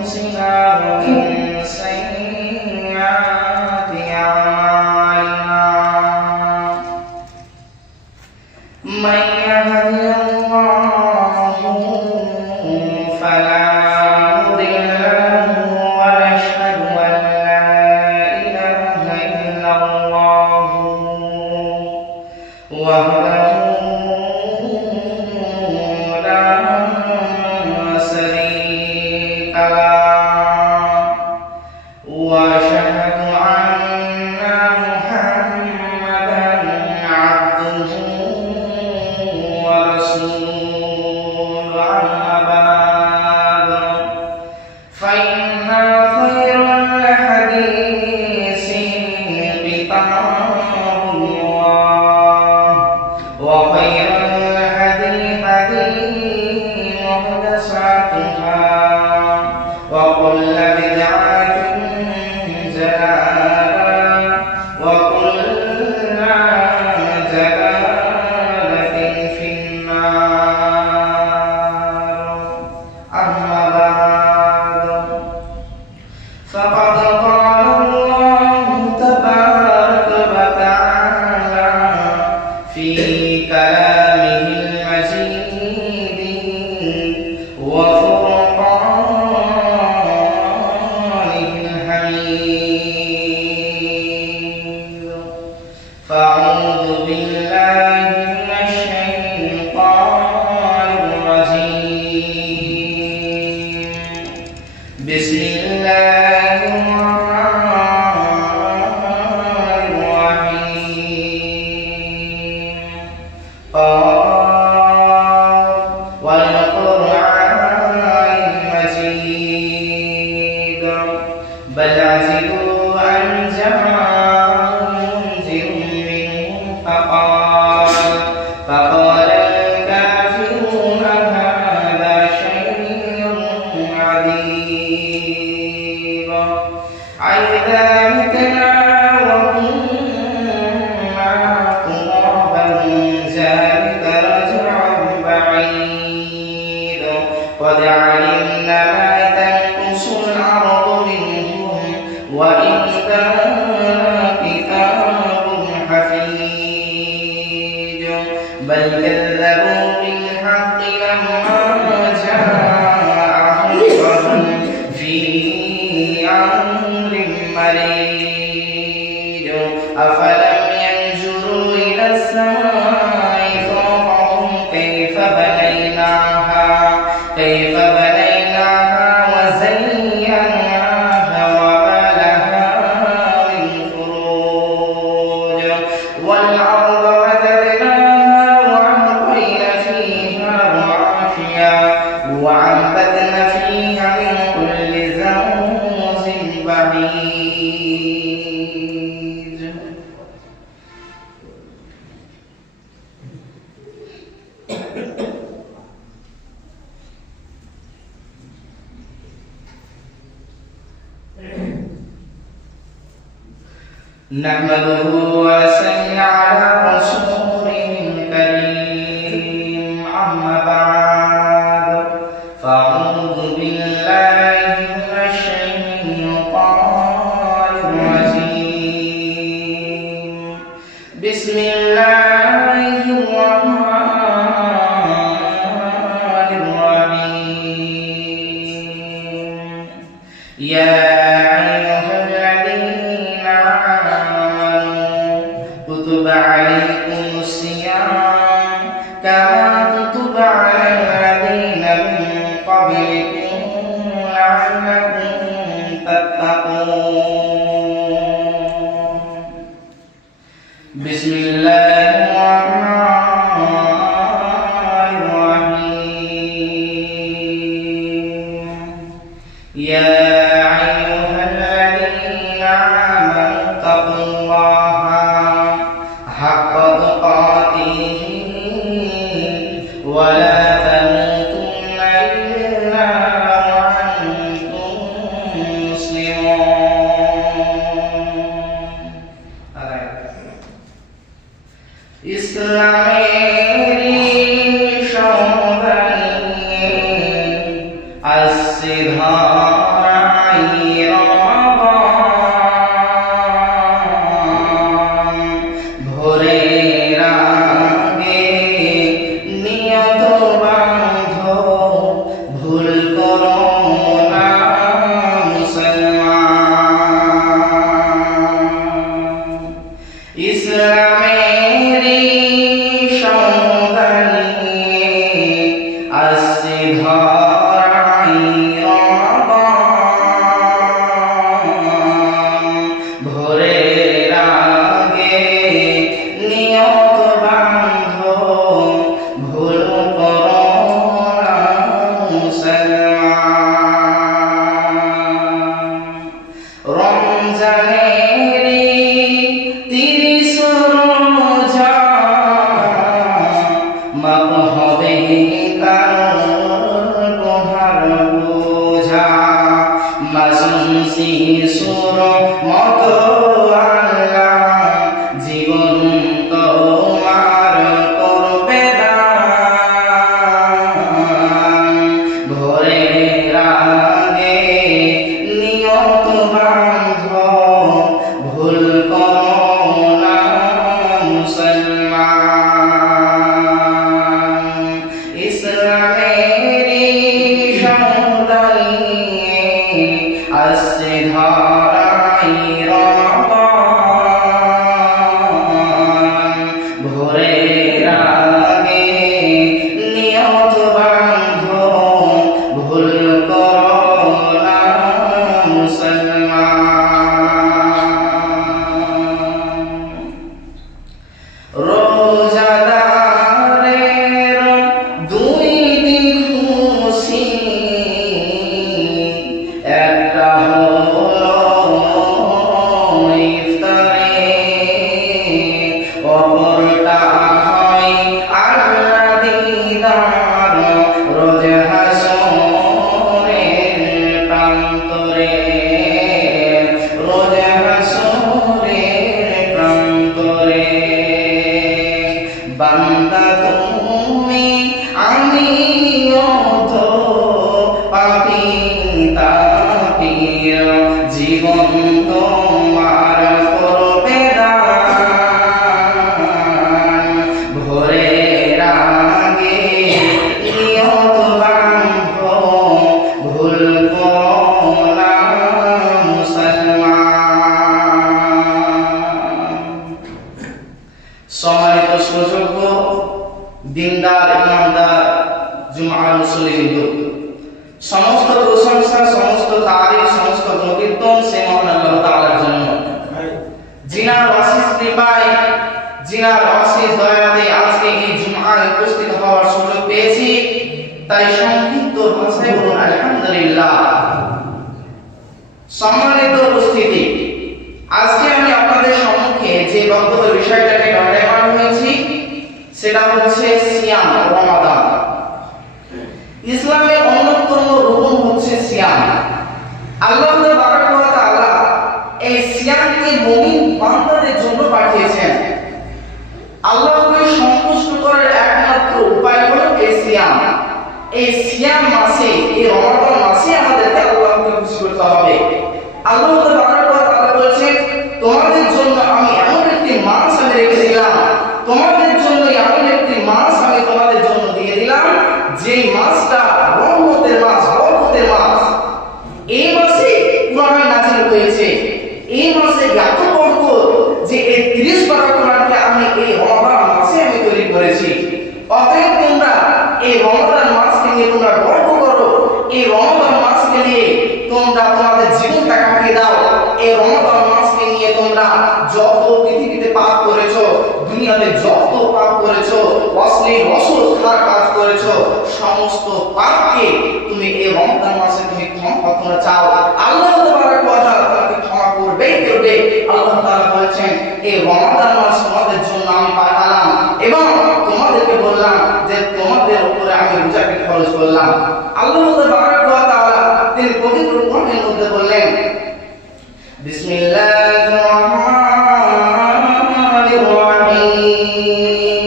أنفسنا ومن سيئات أعمالنا من يهده الله فلا مضل له ونشهد أن لا إله إلا الله وحده لا شريك له وأشهد أن محمدا عبده ورسوله أما بعد فإن خير الحديث كتاب الله وخير الهدي هدي محدثاتها وكل بدعة ضلالة وكل ضلالة في النار أما بعد فقد قال الله تبارك وتعالى في كلامه المجيد وفرقانه الحميد فأعوذ بالله من الشيطان الرجيم بسم الله الرحمن الرحيم والقرآن المجيد بل عجبوا أن جاءهم منذر منهم فقال الكافرون هذا شيء عجيب أإذا متنا وكنا ترابا ذلك رجع بعيد قد علمنا ما تنقص الأرض منهم وإننا كتاب حفيظ بل كذبوا بالحق لما جاءهم فهم في أمر مريج أفلم ينظروا إلى السماء فوقهم كيف بنيناها وزيناها وما لها من فروج والأرض مددناها وألقينا فيها رواسي وأنبتنا فيها من كل زوج بهيج نحمده ونصلي على رسوله الكريم أما بعد فأعوذ بالله من الشيطان الرجيم بسم الله الرحمن الرحيم يا أيها الذين آمنوا كتب عليكم الصيام كما كتب على الذين من قبلكم لعلكم تتقون بسم الله الرحمن الرحيم يا أيها الذين آمنوا اتقوا الله حق تقاته ولا تموتن إلا وأنتم مسلمون ইসলামের সমাধানে আসছে শিশুর মতো আল্লাহ জীবন তোমার করবে দান। ভোরের আগে নিয়ত বাঁধ, ভুল করো না মুসলমান। ইসলামেরই সমুদায়ে আসছে ধরাই রমাদান। ভোরের আগে নিয়ত বাঁধ, ভুল করো না মুসলমান। রোজাদারের দুই দিন খুশি, একটা হলো ইফতারে, অপরটা হয় আল্লাহ দিদার রোজ হাসরের প্রান্তরে, রোজ হাসরের প্রান্তরে। বান্দা তুমি আমিও তো পাপী তাপী, জীবন তোমার করবে দান। ভোরের আগে নিয়ত বাঁধ, ভুল করো না মুসলমান। সম্মানিত সুযোগ্য দিনদার ইমানদার জুমআর মুসল্লিবৃন্দ, সমস্ত প্রশংসা, সমস্ত তারিফ, সমস্ত কীর্তন সেই মহান আল্লাহ তাআলার জন্য, যিনার অশেষ কৃপায়, যিনার অশেষ দয়াতে আজকে এই জুমআয় উপস্থিত হওয়ার সুযোগ পেয়েছি। তাই সংক্ষিপ্ত ভাষায় বলুন আলহামদুলিল্লাহ। সম্মানিত উপস্থিতি, আজকে আমি আপনাদের সম্মুখে যে বক্তব্য বিষয়টাকে দণ্ডায়মান হয়েছি সেটা হচ্ছে সিয়াম, রমাদান। ইসলামের অন্যতম রুকন হচ্ছে সিয়াম। আল্লাহ তাবারক ওয়া তাআলা এই সিয়ামকে মুমিন বান্দাদের জন্য পাঠিয়েছেন। আল্লাহকে সন্তুষ্ট করার একমাত্র উপায় হলো এই সিয়াম। এই সিয়াম মাসে, এই রমাদান মাসে আমাদেরকে আল্লাহকে খুশি করতে হবে। আল্লাহ তাবারক ওয়া তাআলা বলেছেন, তোমাদের জন্য আমি এমন একটি মাস আমি রেখে দিলাম, তোমাদের জন্য এমন একটি মাস আমি তোমাদের জন্য দিয়ে দিলাম, যে মাসটা রহমতের মাস, বরকতের মাস। এই মাসে কোরআন নাযিল হয়েছে। এই মাসে এত বরকত যে এই 30 পারা কোরআনকে আমি এই রমাদান মাসে আমি তৈরি করেছি। অতএব তোমরা এই রমাদান মাসকে নিয়ে তোমরা গর্ব করো, এই রমাদান মাসকে নিয়ে তোমরা তোমাদের জীবনটা কাটিয়ে দাও। এই রমাদান মাসকে নিয়ে তোমরা যত পৃথিবীতে পাপ করেছো, দুনিয়াতে যত পাপ করেছো, অশ্লীল অসৎকার কাজ করেছো, সমস্ত পাপকে তুমি এই রমাদান মাসে তুমি ক্ষমা চাও, আল্লাহ তাবারক ওয়া তাআলা তোমাকে ক্ষমা করবেই করবে। আল্লাহ তাআলা বলেছেন, এই রমাদান মাস তোমাদের জন্য আমি পাঠালাম এবং তোমাদেরকে বললাম যে তোমাদের উপরে আমি রোজাকে ফরজ করলাম। আল্লাহ তাবারক ওয়া তাআলা তিনি পবিত্র কোরআনের মধ্যে বললেন, বিসমিল্লাহির রাহমানির রহিম,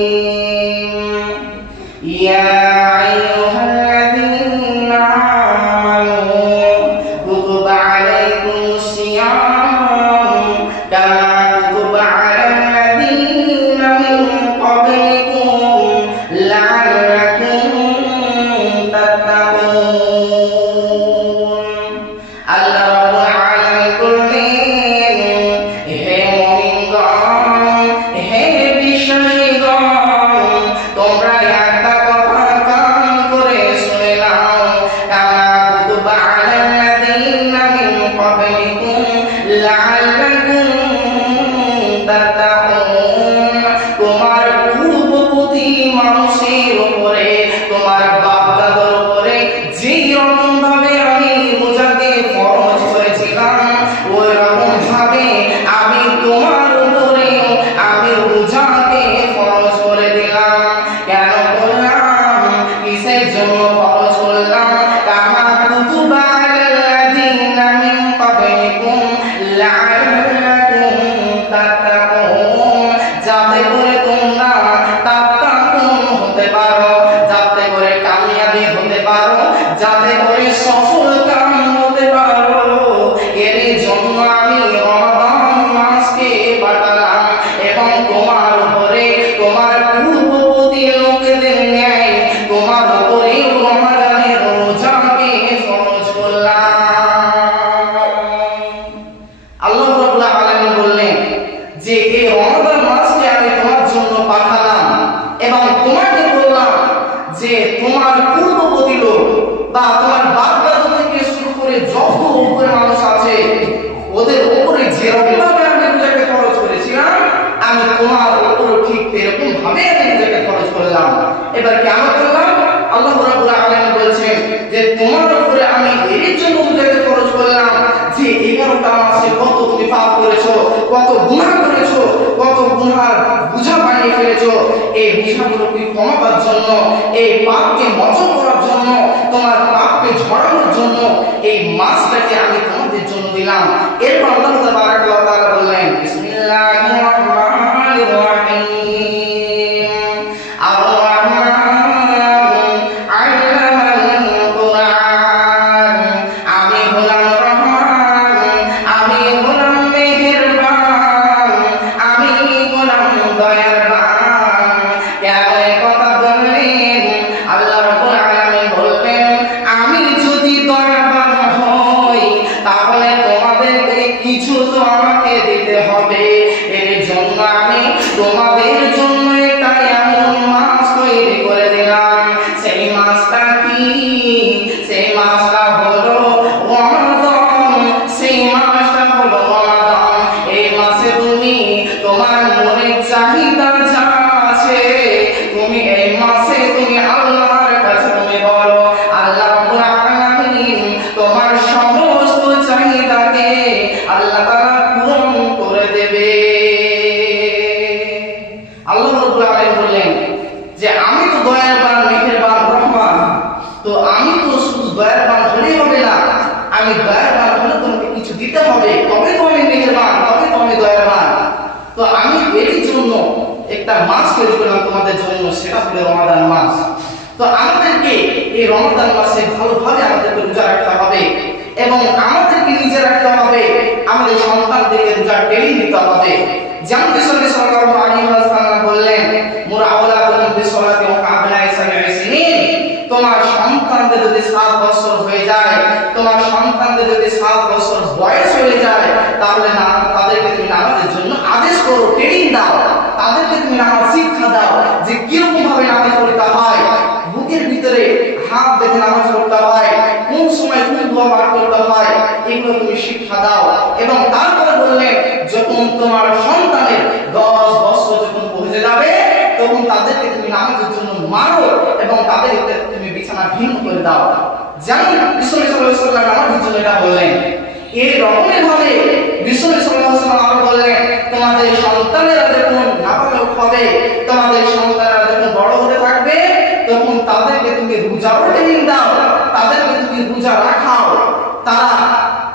ইয়া আইয়ুহাল্লাযীনা আমানু কুতিবা আলাইকুমুস সিয়াম কামা কুতিবা আলাল্লাযীনা মিন ক্বাবলিকুম লাআল্লাকুম তাত্তাকুন। আল্লাহ রাব্বুল আলামিন বললেন, হে মুমিনগণ, হে বিশ্বাসীগণ, তোমরা একটা কথা কান করে শুনে নাও। কামা কুতিবা আলাল্লাযীনা মিন ক্বাবলিকুম লাআল্লাকুম তাত্তাকুন। তোমার পূর্ববর্তী মানুষের উপরে, তোমার বাপ দাদার উপরে যে রকম ভাবে আমি রোজাকে ফরজ করেছিলাম, ওই রকম ভাবে আমি তোমার উপরে আমি রোজাকে ফরজ করে দিলাম। কেন করলাম? কিসের জন্য ফরজ করলাম? কামা কুতিবা আলাল্লাযীনা যেরকম ভাবে আমি রোজাকে ফরজ করেছিলাম আমি তোমার উপরও ঠিক এরকম ভাবে আমি রোজাকে ফরজ করলাম। এবার কেমন করলাম? আল্লাহ রাব্বুল আলামিন বলছেন যে তোমার উপরে আমি এর জন্য রোজাকে ফরজ করলাম যে 11টা মাসে কত তুমি পাপ করেছো, কত গুনাহ করেছো, কত গুনার বোঝা বানিয়ে ফেলেছো। এই বোঝাগুলোকে কমাবার জন্য, এই পাপকে মোচন করার জন্য, তোমার পাপকে ঝরানোর জন্য এই মাসটাকে আমি তোমাদের জন্য দিলাম। এরপর আল্লাহ তাবারাক ওয়া তাআলা বললেন বিসমিল্লাহির রাহমানির রাহিম কিছু তো আমাকে দিতে হবে। এর জন্য আমি তোমাদের জন্য একটা এমন মাছ তৈরি করে দিলাম। সেই মাছটা কি? সেই মাছটা হলো রমাদান। সেই মাছটা হলো রমাদান। এই মাসে তুমি তোমার মনের চাহিদা যা আছে তুমি এই মাসে তুমি আল্লাহর কাছে তুমি বলো, আল্লাহ রাব্বুল আলামিন তোমার সমস্ত চাহিদাকে আল্লাহ তাআলা পূরণ করে দেবে। আল্লাহ রাব্বুল আলামিন বলেন যে আমি তো দয়াবান, মেহেরবান, রহমান। তো আমি তো শুধু দয়াবান হলেই হবে না, আমি দয়াবান হলে তোমাকে কিছু দিতে হবে, তবে তো আমি মেহেরবান, তবে তো আমি দয়াবান। তো আমি এর জন্য একটা মাস তৈরি করলাম তোমাদের জন্য, সেটা হলো রমাদান মাস। তো আমাদেরকে এই রমাদান মাসে ভালোভাবে আমাদেরকে রোজা রাখতে হবে এবং আমাদেরকে নিজে রাখতে হবে, আমাদের সন্তানদেরকে রোজা ট্রেনিং দিতে হবে। যেমন রাসূল সাল্লাল্লাহু আলাইহি ওয়াসাল্লাম বললেন মুরা আওলাদাকুম বিসসালাতি ওয়া আবনাই সাবঈ সিনিন। তোমার সন্তানদের যদি 7 বছর হয়ে যায়, তোমার সন্তানদের যদি 7 বছর বয়স হয়ে যায়, তাহলে না তাদেরকে তুমি নামাজের জন্য আদেশ করো, ট্রেনিং দাও, তাদেরকে তুমি নামাজ শিক্ষা দাও যে কিরকম ভাবে নামাজ পড়তে হয়, বুকের ভিতরে হাত বেঁধে নামাজ পড়তে হয়, কোন সময় কোন দোয়া পাঠ করতে হয়, এগুলো তুমি শিক্ষা দাও। এবং তারপরে বললেন যখন তোমার সন্তানের 10 বছর যখন পৌঁছে যাবে তখন তাদেরকে তুমি নামাজের জন্য মারো এবং তাদেরকে তুমি বিছানা ভিন্ন করে দাও। যেমন রাসূল সাল্লাল্লাহু আলাইহি ওয়াসাল্লাম নামাজের জন্য এটা বললেন। এই রকমই ভাবে রাসূল সাল্লাল্লাহু আলাইহি ওয়াসাল্লাম আরো বললেন তোমাদের সন্তানেরা যখন নাবালক হবে, তোমাদের সন্তানেরা যখন বড় হতে থাকবে, তখন তাদেরকে তুমি রোজার ট্রেনিং দাও, তাদেরকে তুমি রোজা রাখাও। তারা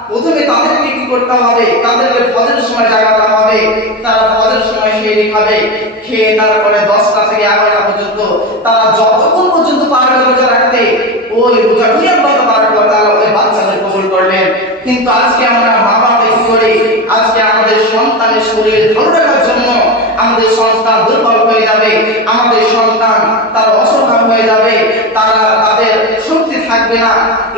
প্রথমে তাদেরকে কি করতে হবে? তাদেরকে ফজরের সময় জাগাতে হবে। তারা ফজরের সময় সেহরি খাবে, খেয়ে তারপরে 10টা থেকে 11টা পর্যন্ত তারা যতক্ষণ পর্যন্ত পারবে রোজা রাখতে, ওই রোজাটি আল্লাহ তাবারক ওয়া তাআলা ওই বাচ্চাদের কবুল করবেন। কিন্তু আজকে আমরা মা বাবা কি করি? আজকে আমাদের সন্তানের শরীর ভালো রাখার জন্য আমাদের সন্তান দুর্বল হয়ে যাবে, আমাদের সন্তান তারা অসহায় হয়ে যাবে, তাদের শক্তি থাকবে না,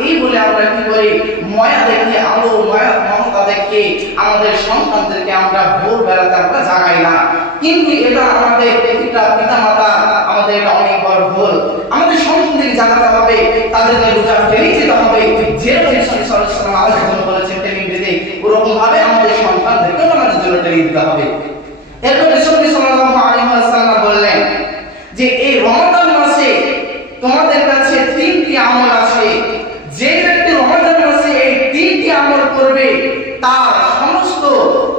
এই বলে আমরা কি করি? মায়া দেখে, আলো মায়া মমতা দেখে আমাদের সন্তানদেরকে আমরা ভোর বেলাতে আমরা জাগাই না। কিন্তু এটা আমাদের প্রতিটা পিতা মাতা আমাদের এটা অনেক বড় ভুল। আমাদের সন্তানদেরকে জাগাতে হবে, তাদেরকে রোজা ট্রেনিং দিতে হবে, যেরকম রাসূল সাল্লাল্লাহু আলাইহি ওয়াসাল্লাম আমাদের জন্য বলেছেন ট্রেনিং দিতে, ওরকম ভাবে আমাদের সন্তানদেরকে আমাদের জন্য ট্রেনিং দিতে হবে। এরপর রাসূল সাল্লাল্লাহু আলাইহি ওয়াসাল্লাম বললেন যে এই রমাদান মাসে তোমাদের কাছে 3টি আমল আছে। যে ব্যক্তি রমাদান মাসে এই 3টি আমল করবে তার সমস্ত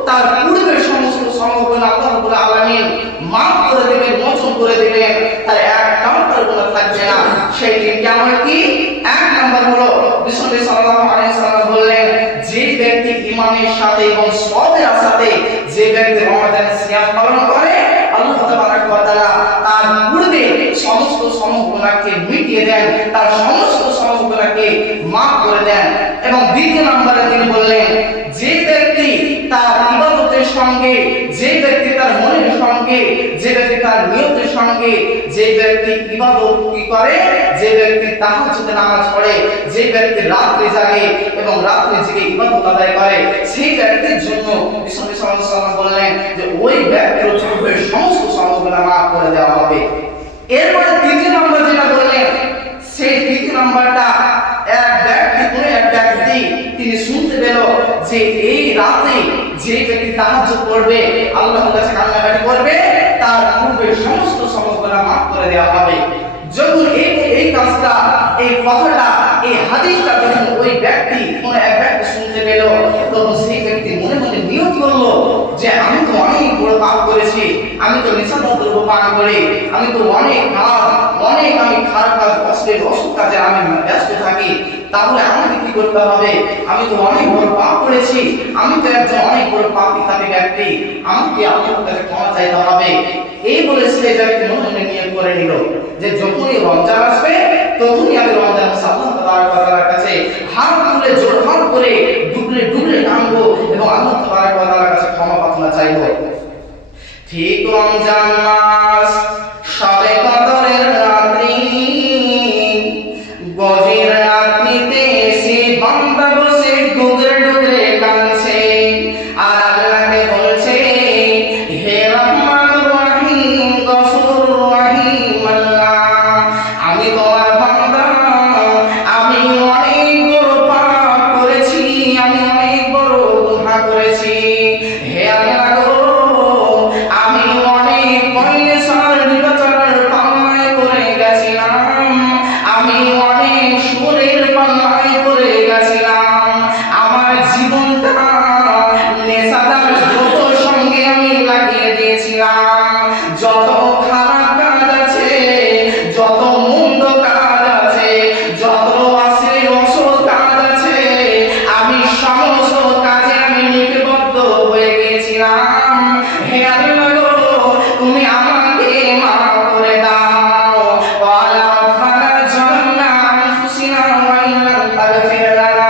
তার পূর্বের সমস্ত সমগুণ আল্লাহ রাব্বুল আলামিন মাফ করে দেবেন, মোচন করে দেবেন, তার একটাও তার গুনাহ থাকবে না। সেই 3টি আমল কি? 1 নাম্বার হলো রাসূল সাল্লাল্লাহু আলাইহি ওয়াসাল্লাম বললেন যে ব্যক্তি ঈমানের সাথে এবং সবের সাথে যে ব্যক্তি রমাদানের সিয়াম পালন করে, আল্লাহ তাবারক ওয়া তাআলা তার পূর্বে সমস্ত সমগুণাকে মিটিয়ে দেন, তার সমস্ত সমগুণাকে মাফ করে দেন। এবং দ্বিতীয় নম্বরে তিনি বললেন যে ব্যক্তি তার ইবাদতের সঙ্গে, যে ব্যক্তি তার মনের সঙ্গে, যে ব্যক্তি তার নিয়তের সঙ্গে, যে ব্যক্তি ইবাদত কি করে, যে ব্যক্তি তাহাজ্জুদের নামাজ পড়ে, যে ব্যক্তি রাতে জাগে এবং রাতে জেগে ইবাদত আদায় করে, সেই ব্যক্তির জন্য রাসূল সাল্লাল্লাহু আলাইহি ওয়াসাল্লাম বললেন যে ওই ব্যক্তির পূর্বের সমস্ত সমগুণ মাফ করে দেওয়া হবে। এরপরে তৃতীয় নম্বর যেটা বললেন, সেই তৃতীয় নম্বরটা এক ব্যক্তি তিনি শুনতে পেল যে এই রাতে যে ব্যক্তি তাহাজ্জুদ করবে, আল্লাহর কাছে কান্নাকাটি করবে, তার পূর্বের সমস্ত গুনাহ মাফ করে দেওয়া হবে। যখন এই কাজটা, এই কথাটা, এই হাদিসটা যখন ওই ব্যক্তি, কোন এক ব্যক্তি শুনতে পেল, তখন সেই ব্যক্তি মনে মনে নিয়ত করলো যে আমি তো অনেক বড় পাপ করেছি, আমি তো নেশাদার দ্রব্য পান করি, আমি তো অনেক আমি খারাপ কাজ, অসৎ কাজে আমি ব্যস্ত থাকি, তাহলে আমাকে কি করতে হবে? আমি তো অনেক বড় পাপ করেছি, আমি তো একজন অনেক বড় পাপী ব্যক্তি, আমাকে আল্লাহর কাছে ক্ষমা চাইতে হবে। এই বলে সেই ব্যক্তি মনে মনে নিয়ত করে নিল যে যখনই রমজান আসবে তখনই আমি রমজান আল্লাহ তাআলার কাছে হাত তুলে জোরহাত করে ডুবলে নামবো এবং আল্লাহ তাআলার কাছে ক্ষমা প্রার্থনা চাইবো। ঠিক রমজান মাস, শবে কদরের রাত্রি, গভীর রাত্রিতে সে বান্দা বসে ডুগরে কাঁদছে আর আল্লাহকে বলছে, হে রহমানুর রহিম, গফুর রহিম আল্লাহ, আমি তোমার বান্দা, আমি অনেক বড় পাপ করেছি, আমি অনেক বড় গুনাহ করেছি, হে আল্লাহ গো, আমি অনেক পয়সার নির্বাচনের পাল্লায় পড়ে গেছিলাম, আমি অনেক সুরের পাল্লায় পড়ে গেছিলাম, আমার জীবনটা নেশাদার দ্রব্যের সঙ্গে আমি লাগিয়ে দিয়েছিলাম, যত খারাপ কাজ আছে, যত মন্দ কাজ আছে, যত অশ্লীল অসৎ কাজ আছে, আমি সমস্ত কাজে আমি লিপিবদ্ধ হয়ে গিয়েছিলাম। হে আল্লাহ গো, তুমি আমাকে মাফ করে দাও। ওয়ালা রাব্বানা জালামনা আনফুসিনা ওয়া ইন লাম তাগফির লানা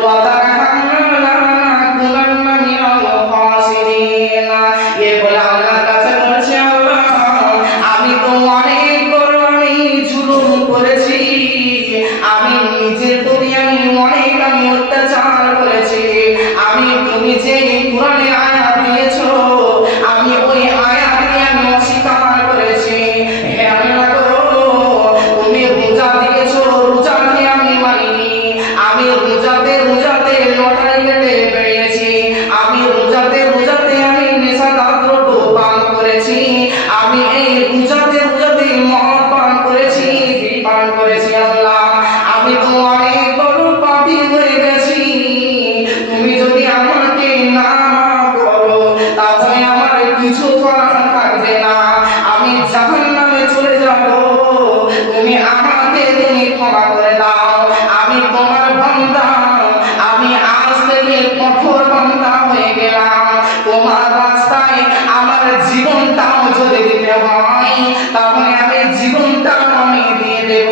ওয়া তারহামনা লানাকুনান্না মিনাল খাসিরিন। এ বলে আল্লাহর কাছে বলছে, আল্লাহ, আমি তো অনেক বড় জুলুম করেছি, আমি নিজের প্রতি আমি অত্যাচার করেছি, তুমি যে কোরআনে আয়াত দিয়েছো, আমি ওই আয়াতকে আমি অস্বীকার করেছি। হে আল্লাহ গো, তুমি রোজা দিয়েছো, রোজাকে আমি মানিনি, আমি রোজাতে লটারি কেটে বেরিয়েছি, আমি রোজাতে আমি নেশাদার দ্রব্য পান করেছি, আমি এই রোজাতে মদ পান করেছি, বিড়ি পান করেছি। আল্লাহ, আমি তো অনেক বড় পাপী হয়ে গেছি, তুমি যদি আমাকে না মাফ করো তাহলে আমার কিছু করার থাকবে না, আমি জাহান্নামে চলে যাব, তুমি ক্ষমা করে দাও, আমি তোমার বান্দা, আমি আজ থেকে কঠোর বান্দা হয়ে গেলাম, তোমার রাস্তায় আমার জীবনটাও যদি দিতে হয় তাহলে আমি জীবনটাও আমি দিয়ে দেব।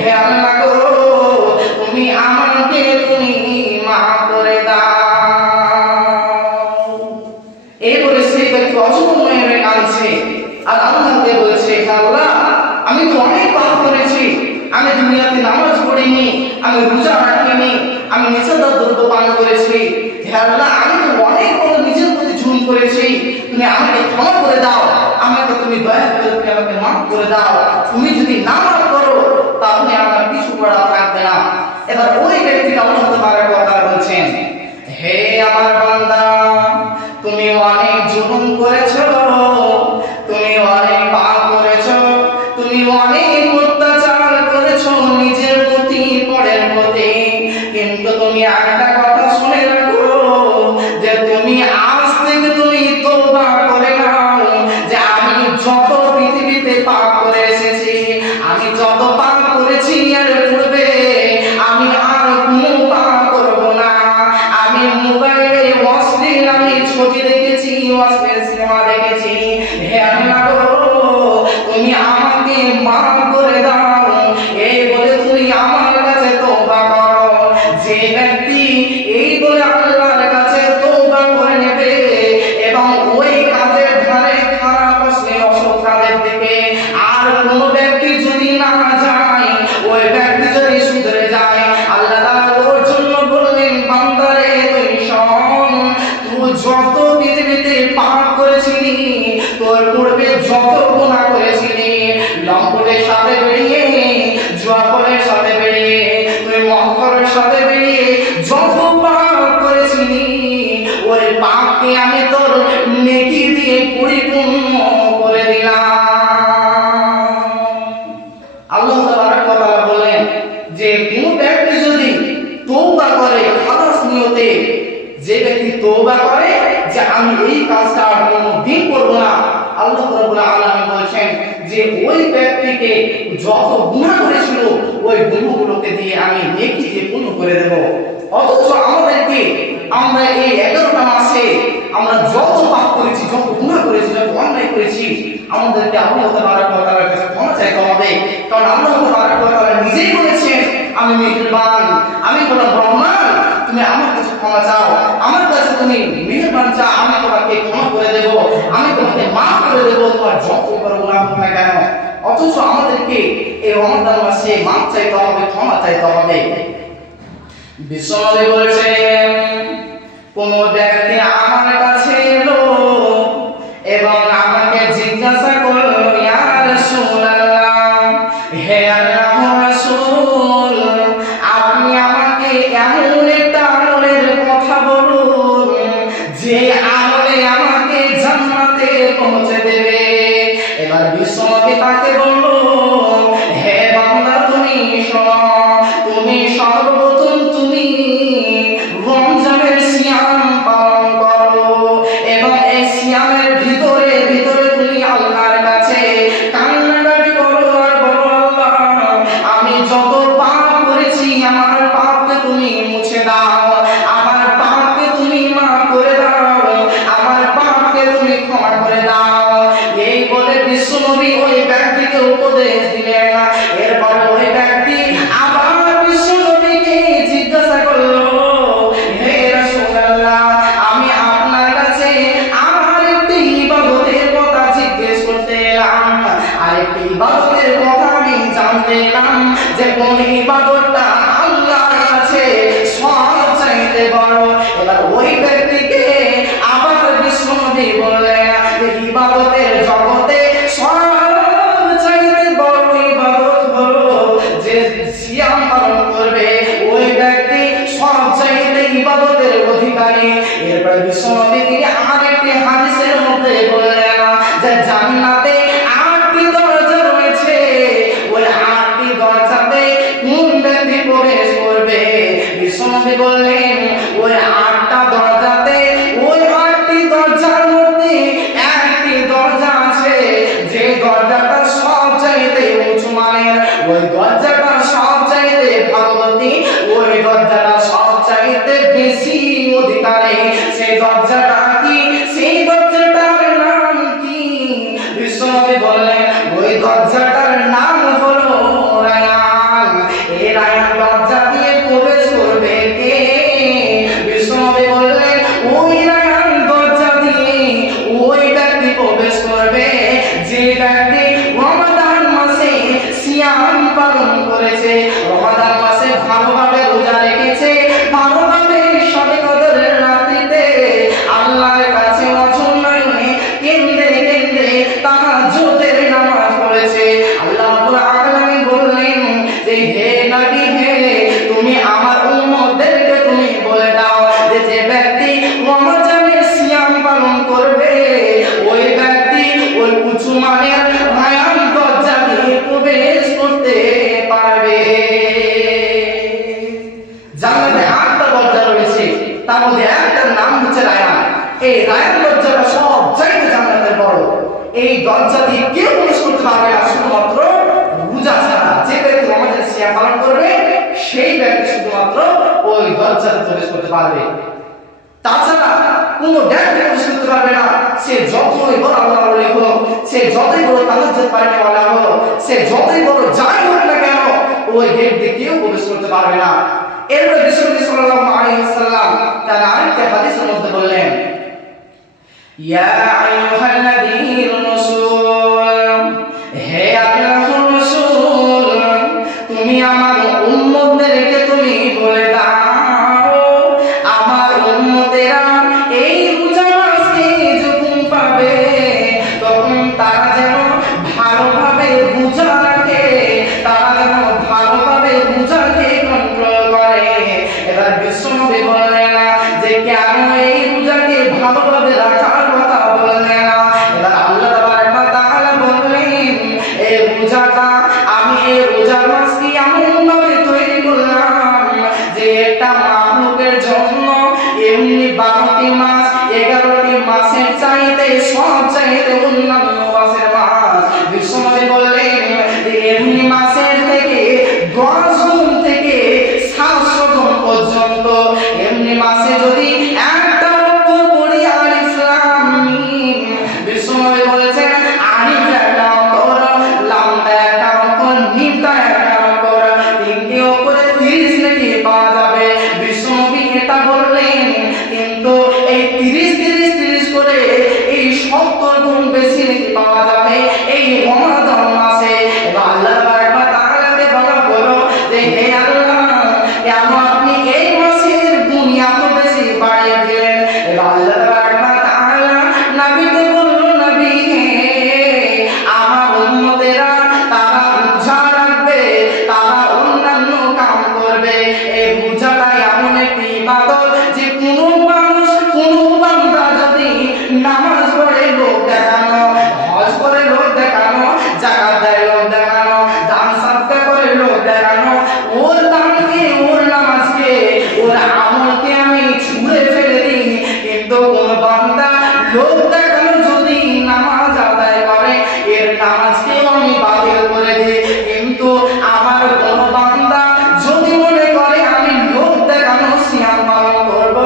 হে আল্লাহ গো, তুমি আমাকে মাফ করে দাও। এই বলে সেই ব্যক্তি অসময়ে কাঁদছে আর আল্লাহকে বলছে, আল্লাহ, আমি তো অনেক পাপ করেছি, আমি দুনিয়াতে নামাজ পড়িনি, আমি রোজা রাখিনি, আমি নেশাদার দ্রব্য পান করেছি, হে আল্লাহ, আমি তো অনেক বড় নিজের প্রতি জুলুম করেছি, তুমি আমাকে ক্ষমা করে দাও, আমাকে তুমি দয়া করে তুমি আমাকে মাফ করে দাও, তুমি যদি না মাফ করো তাহলে আমার কিছু করা থাকবে না। এবার ওই ব্যক্তি আল্লাহ তাআলার কথা বলছেন, হে আমার বান্দা, তুমি অনেক জুলুম করেছো, তুমি অনেক পাপ করেছো, তুমি অনেক অত্যাচার করেছো নিজের প্রতি, পরের প্রতি, কিন্তু তুমি একটা কথা শুনে রাখো যে তুমি আজ থেকে তুমি তওবা করে নাও, যে আমি যত পৃথিবীতে পাপ করে এসেছি, আমি যত পাপ করেছি এর পূর্বে, আমি আর কোনো পাপ করব না, আমি মোবাইলে অশ্লীল আমি ছবি দেখেছি, অশ্লীল সিনেমা দেখেছি, হে আল্লাহ গো, তুমি আমাকে মাফ করে দাও। এই বলে তুমি আমার কাছে তওবা করো। যে ব্যক্তি এই বলে আল্লাহর কাছে তওবা করে নেবে এবং ওই কাজের ধারে খারাপ অশ্লীল অসৎ কাজের দিকে আর কোনো ব্যক্তি যদি না যায়, ওই ব্যক্তি যদি শুধরে যায়, আল্লাহ তাআলা ওর জন্য বললেন, বান্দারে তুই শোন, তুই যত পৃথিবীতে পাপ করেছিলি, তোর পূর্বে যত গুনাহ করেছিলি, লম্পটের সাথে বেরিয়ে, জুয়াখোরের সাথে বেরিয়ে, তুই মহকরের সাথে বেরিয়ে যত যে ব্যক্তি তওবা করে যে আমি এই কাজটা আর কোনোদিন করব না, আল্লাহ রাব্বুল আলামিন বলেছেন যে ওই ব্যক্তিকে যত গুনাহ করেছিল ওই গুনাহগুলোকে দিয়ে আমি নেকি দিয়ে পূর্ণ করে দেব। অথচ আমাদেরকে আমরা এই 11টা মাসে আমরা যত পাপ করেছি, যত গুনাহ করেছি, যত অন্যায় করেছি, আমাদেরকে আল্লাহ তাবারক ওয়া তাআলার কাছে ক্ষমা চাইতে হবে। কারণ আল্লাহ তাবারক ওয়া তাআলা নিজেই বলেছেন আমি মেহেরবান, আমি বললাম রহমান, তুমি আমার কাছে ক্ষমা চাও, আমার কাছে তুমি মেহেরবান চাও, আমি তোমাকে ক্ষমা করে দেব, আমি তোমাকে মাফ করে দেব, তোমার যত বড় গুনাহ হোক না কেন। অথচ আমাদেরকে এই রমজান মাসে মাফ চাইতে হবে, ক্ষমা চাইতে হবে। বিশ্বনবী বলেছেন কোন ব্যক্তি আমার কাছে এলো এবং আমাকে জিজ্ঞাসা করলো ইয়া রাসূলুল্লাহ, হে আল্লাহর রাসূল, আপনি আমাকে এমন একটা আমলের কথা বলুন যে আমলে আমাকে জান্নাতে পৌঁছে দেবে। এবার বিশ্বনবী তাকে বলল, হে বান্দা তুমি শোনো, তুমি সর্বপ্রথম তুমি রমজানের সিয়াম পালন করো এবং এই সিয়ামের ভিতরে ভিতরে তুমি আল্লাহর কাছে কান্নাকাটি করো আর বলো আল্লাহ আমি যত পাপ করেছি আমার পাপকে তুমি মুছে দাও, আমার পাপকে তুমি মাফ করে দাও, আমার পাপকে তুমি ক্ষমা করে দাও। এই বলে বিশ্বনবী ওই ব্যক্তিকে উপদেশ দিলেন। এরপর ওই ব্যক্তি আবার বিশ্বনবীকে জিজ্ঞাসা করলো, হে রাসূলুল্লাহ, আমি আপনার কাছে আমার একটি ইবাদতের কথা জিজ্ঞেস করতে এলাম, আরেকটি ইবাদতের কথা আমি জানতে এলাম যে কোন ইবাদতটা আল্লাহর কাছে সবচাইতে বড়। এবার ওই ব্যক্তিকে আবার বিশ্বনবী বললেন যে ইবাদতের জগতে সবচাইতে বড় ইবাদত হলো যে সিয়াম পালন করবে, ওই ব্যক্তি সবচাইতে ইবাদতের অধিকারী। এরপর বিশ্বনবী তিনি আরেকটি হাদিসের মধ্যে বললেন যে জান্নাতে 8টি দরজা রয়েছে, ওই 8টি দরজাতে কোন ব্যক্তি প্রবেশ করবে? বিশ্বনবী বললেন ওই 8টা দরজাতে ওই 8টি দরজার মধ্যে একটি দরজা আছে যে দরজাটা সবচাইতে উঁচু মানের, ওই দরজাটা সবচাইতে ভাগবতী, ওই দরজাটা সবচাইতে বেশি অধিকারী। সেই দরজাটা কি? সেই দরজাটার নাম কি? বিশ্বনবী বললেন ওই দরজাটার নাম হলো রায়ান। এই রায়ান দরজা দিয়ে প্রবেশ করবে কে? বিশ্বনবী বললেন ওই রায়ান দরজা দিয়ে ওই ব্যক্তি প্রবেশ করবে যে ব্যক্তি রমাদান মাসে সিয়াম পালন করেছে, রমাদান মাসে ভালোভাবে রোজা রেখেছে, ভালোভাবে শবে কদরের রাত্রিতে আল্লাহর কাছে অঝন্যে কেঁদে কেঁদে তাহাজ্জুদের নামাজ পড়েছে। আল্লাহ রাব্বুল আলামিন বললেন যে হে নবী, হে তুমি আমার উম্মতদেরকে তুমি বলে দাও যে যে ব্যক্তি রমজানের সিয়াম পালন করবে ওই ব্যক্তি ওই উঁচু মানের রায়ান দরজা দিয়ে প্রবেশ করতে পারবে। জান্নাতে 8টা দরজা রয়েছে, তার মধ্যে একটার নাম হচ্ছে রায়ান। এই রায়ান দরজাটা সব চাইতে জান্নাতের বড়। এই দরজা দিয়ে কেউ প্রবেশ করতে পারবে না শুধুমাত্র রোজা ছাড়া। যে ব্যক্তি রমজানের সিয়াম পালন করবে সেই ব্যক্তি শুধুমাত্র ওই দরজাতে প্রবেশ করতে পারবে, তাছাড়া কোনো ব্যক্তি প্রবেশ করতে পারবে না। সে যতই বড় আল্লাহর ওলি হোক, সে যতই বড় তাহাজ্জুদ পড়নেওয়ালা হোক, সে যতই বড় যাই হোক না কেন, ওই গেট দিয়ে কেউ প্রবেশ করতে পারবে না। এরপর বিশ্বনবী সাল্লাল্লাহু আলাইহি ওয়াসাল্লাম তার আরেকটি হাদিসের মধ্যে বললেন, ইয়া আইয়ুহাল্লাযীনা রাসূল, হে আল্লাহর রাসূল, তুমি আমার উম্মতদেরকে তুমি বলে দাও আমার উম্মতেরা এই রোজা মাসে যখন পাবে তখন তারা যেন ভালোভাবে রোজা রাখে, তারা যেন ভালোভাবে রোজাকে কন্ট্রোল করে। এবার বিশ্বনবী বললেন যে কেন এই রোজাকে ভালোভাবে রাখার কথা বললেন না? এবার আল্লাহ তাবারক ওয়া তাআলা বললেন এই রোজাটা আমি এই রোজার মাসকে এমন ভাবে তৈরি করলাম যে এটা মাখলুকের জন্য এমনি 12টি মাস 11টি মাসের চাইতে সব চাইতে অন্যান্য মাসের মাস। বিশ্বনবী বললেন এমনি মাসের থেকে 10 গুণ থেকে 700 গুণ পর্যন্ত এমনি মাসে যদি একটা অক্ষর পড়ি আলিফ লাম মিম, বিশ্বনবী বলেছেন আলিফ একটা অক্ষর, লামটা একটা অক্ষর, মিমটা একটা অক্ষর, তিনটি অক্ষরে 30 নেকি পাওয়া যাবে। বিশ্বনবী এটা বললেন, কিন্তু এই 30 করে এই 70 গুণ বেশি নেকি পাওয়া যাবে এই রমাদান মাসে। এবার আল্লাহ তাআলাকে বলা হলো যে হে আল্লাহ, কেন আপনি এই মাসের গুণ এত বেশি বাড়িয়ে দিলেন? এবার আল্লাহ তাআলা নবীকে বলল, নবী আমার উম্মতেরা তারা রোজা রাখবে, তারা অন্যান্য কাম করবে। এই রোজাটা এমন একটি ইবাদত যে কোনো মানুষ কোনো বান্দা যদি নামাজ পড়ে লোক দেখানো, হজ করে লোক দেখানো, যাকাত দেয় লোক দেখানো, দান সাদকা করে লোক দেখানো, ওর দানকে ওর নামাজকে ওর আমলকে আমি ছুঁড়ে ফেলে দিই, কিন্তু কোন বান্দা লোক দেখানো যদি নামাজ আদায় করে এর নামাজকেও আমি বাতিল করে দিই। কিন্তু আমার কোন বান্দা যদি মনে করে আমি লোক দেখানো সিয়াম পালন করব,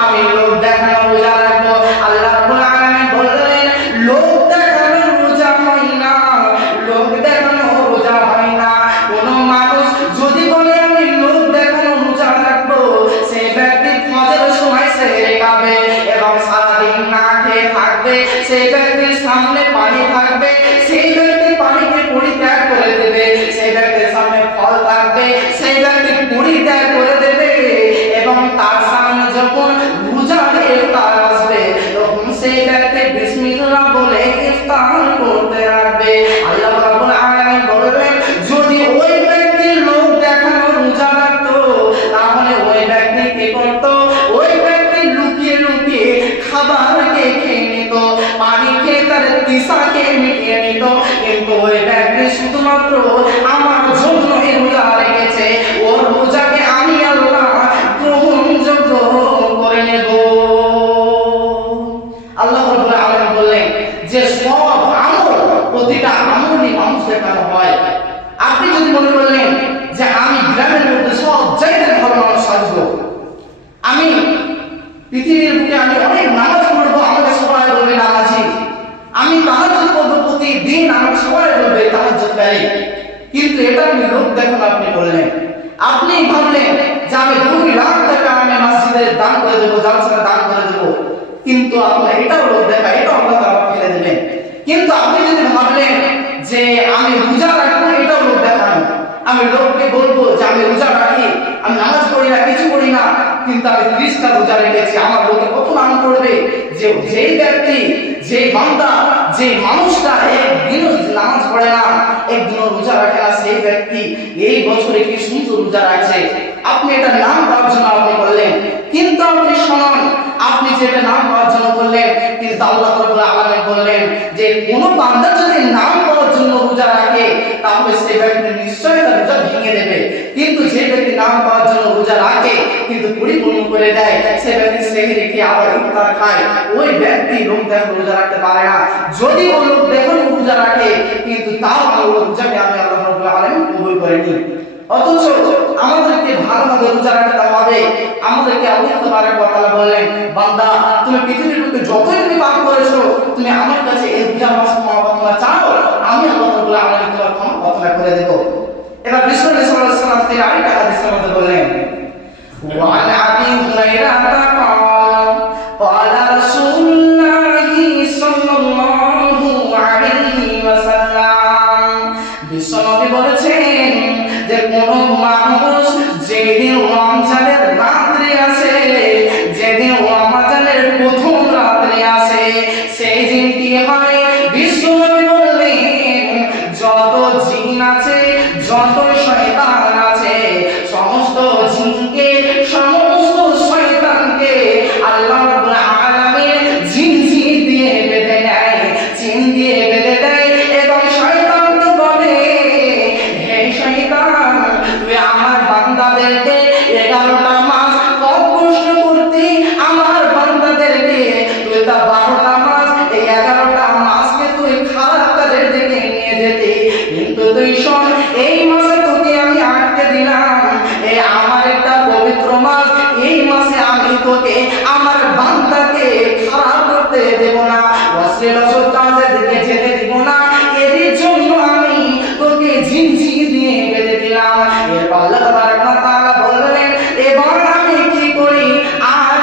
আমি লোক দেখানো রোজা রাখবো, আল্লাহ রাব্বুল আলামিন বললেন লোক দেখানো রোজা হয় না, লোক দেখানো রোজা হয় না। কোন মানুষ যদি বলে আমি লোক দেখানো রোজা রাখবো, সেই ব্যক্তি ফজরের সময় সেহরি খাবে এবং সারাদিন না খেয়ে থাকবে, সেই ব্যক্তির সামনে পানি থাকবে, সেই ব্যক্তি পানিকে পরিত্যাগ করে দেবে, সেই ব্যক্তির সামনে ফল থাকবে, সেই ব্যক্তি পরিত্যাগ করে দেবে, এবং তার সামনে যখন রোজার ইফতার আসবে তখন সেই ব্যক্তি বিসমিল্লাহ বলে ইফতার করতে রাখবে। আল্লাহ রাব্বুল আলামিন বললেন যদি ওই ব্যক্তি লোক দেখানো রোজা রাখতো তাহলে ওই ব্যক্তি কি করত? ওই ব্যক্তি লুকিয়ে লুকিয়ে খাবারকে খেয়ে নিত, পানি খেয়ে তার তৃষাকে মিটিয়ে নিত, কিন্তু ওই ব্যক্তি শুধুমাত্র আমার জন্য এই রোজা রেখেছে, ওর রোজাকে আমি আল্লাহ গ্রহণযোগ্য করে নেব। আল্লাহ রাব্বুল আলামিন বললেন যে সব আমল প্রতিটা আমলই মানুষ দেখানো হয়। আপনি যদি মনে করলেন যে আমি গ্রামের মধ্যে সব জায়গায় ভালো মানুষ সাজবো, আমি পৃথিবীর বুকে আমি অনেক নামাজ পড়বো, আমাকে সবাই বলবে নামাজি, আমি তাহাজ্জুদ করবো প্রতিদিন, আমাকে সবাই বলবে তাহাজ্জুদকারী, কিন্তু এটা আপনি লোক দেখানো আপনি বললেন। আপনি ভাবলেন যে আমি 2 লাখ টাকা আমি মসজিদে দান করে দেবো, জালসাতে দান করে দেবো, কিন্তু আপনার এটাও লোক দেখা, এটাও আল্লাহ তাআলা ফেলে দেবেন। কিন্তু আপনি যদি ভাবলেন যে আমি রোজা রাখবো, এটাও লোক দেখানো, আমি লোককে বলবো যে আমি রোজা রাখি, আমি নামাজ পড়ি না, কিছু করি না, কিন্তু আমি 30টা রোজা রেখেছি, আমার লোকে কত নাম করবে যে যেই ব্যক্তি, যে বান্দা, যে মানুষটা একদিনও নামাজ পড়ে না, একদিনও রোজা রাখে না, সেই ব্যক্তি এই বছরে কি সুন্দর রোজা রাখছে। আপনি এটা নাম পাওয়ার জন্য আপনি বললেন, কিন্তু আপনি শুনুন, আপনি যেটা নাম পাওয়ার জন্য বললেন, কিন্তু আল্লাহ রাব্বুল আলামিন বললেন যে কোন বান্দা যদি নাম পাওয়ার জন্য রোজা রাখে তাহলে সেই ব্যক্তি নিশ্চয়ই তার রোজা ভেঙে দেবে, কিন্তু যে ব্যক্তি নাম পাওয়ার জন্য রোজা রাখে কিন্তু পরিপূর্ণ করে দেয়, সে ব্যক্তি সেহরি খেয়ে আবার ইফতার খায়, ওই ব্যক্তি লোক দেখানো রোজা রাখতে পারে না। যদি ও লোক দেখানো রোজা রাখে কিন্তু তাও রোজাকে আমি আল্লাহ রাব্বুল আলামিন কবুল করিনি। অথচ আমাদেরকে ভালোভাবে রোজা রাখতে হবে। আমাদেরকে আল্লাহ তাবারক ওয়া তাআলা বললেন, বান্দা তুমি পৃথিবীর বুকে যতই তুমি পাপ করেছো, তুমি আমার কাছে এই রোজা মাস ক্ষমা চাও, আমি আল্লাহ রাব্বুল আলামিন তোমার ক্ষমা করে দেব। এবার বিশ্বনবী সাল্লাল্লাহু আলাইহি ওয়াসাল্লাম তিনি আরেকটা হাদিসের মধ্যে বললেন, ওয়া আন আবি হুরায়রা ক্বালা রাসূলুল্লাহি সাল্লাল্লাহু আলাইহি ওয়াসাল্লাম, বিশ্বনবী বলেছেন যে কোন মানুষ যেদিন রমজানের রাত্রি আসে, যেদিন রমজানের প্রথম রাত্রি আসে, সেই দিন কি হয়? বিশ্বনবী বললেন যত জিন আছে, যত শয়তান আছে, সমস্ত জিনকে, সমস্ত শয়তান মাসে আমি তোকে আমার বান্দাকে খারাপ করতে দেব না, অশ্লীল কাজের দিকে যেতে দিব না। এর জন্য আমি তোকে জিনজির দিয়ে বেঁধে দিলাম। এরপর আল্লাহ তাবারক ওয়া তাআলা বললেন, এবার আমি কি করি? আর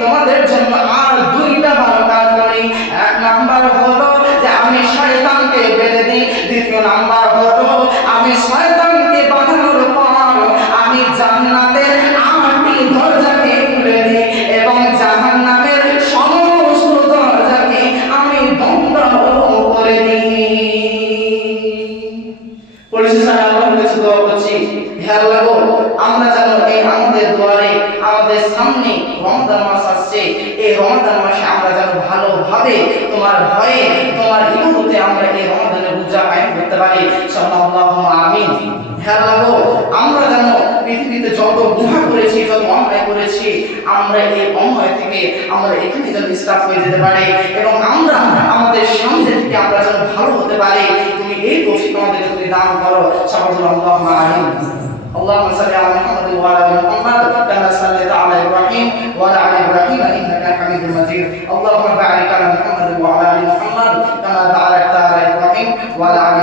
তোমাদের জন্য আর দুইটা ভালো কাজ করি। এক নাম্বার হলো যে আমি শয়তানকে বেঁধে দিই। দ্বিতীয় নাম্বার হলো আমি শয়তানকে বাঁধানোর পর আমি জান্নাতের 8টি দরজাকে খুলে দিই এবং জাহান্নামের সমস্ত দরজাকে আমি বন্ধ করে দিই। পরিশেষে আল্লাহর কাছে দোয়া করছি, হে আল্লাহ গো, আমরা যেন এই আমাদের দুয়ারে আমাদের সামনে রমজান মাস আসছে, এই রমজান মাসে আমরা যেন ভালোভাবে তোমার ভয়ে তোমার ইবাদতে আমরা এই রমজানের রোজা কায়েম করতে পারি। সাল্লাল্লাহু আমিন। হে আল্লাহ গো, আমরা যেন পৃথিবীতে যত গুনাহ করেছি, যত অন্যায় করেছি, আমরা এই অন্যায় থেকে আমরা এখানে যেন ইসরাফ হয়ে যেতে পারি এবং আমরা আমাদের সামনে থেকে আমরা যেন ভালো হতে পারি। তুমি এই তৌফিক আমাদের তুমি দান করো। সাল্লাল্লাহু আমিন। اللهم صل على محمد وعلى ال محمد كما صليت على ابراهيم وعلى ال ابراهيم انك حميد مجيد. اللهم بارك على محمد وعلى ال محمد كما باركت على ابراهيم وعلى ال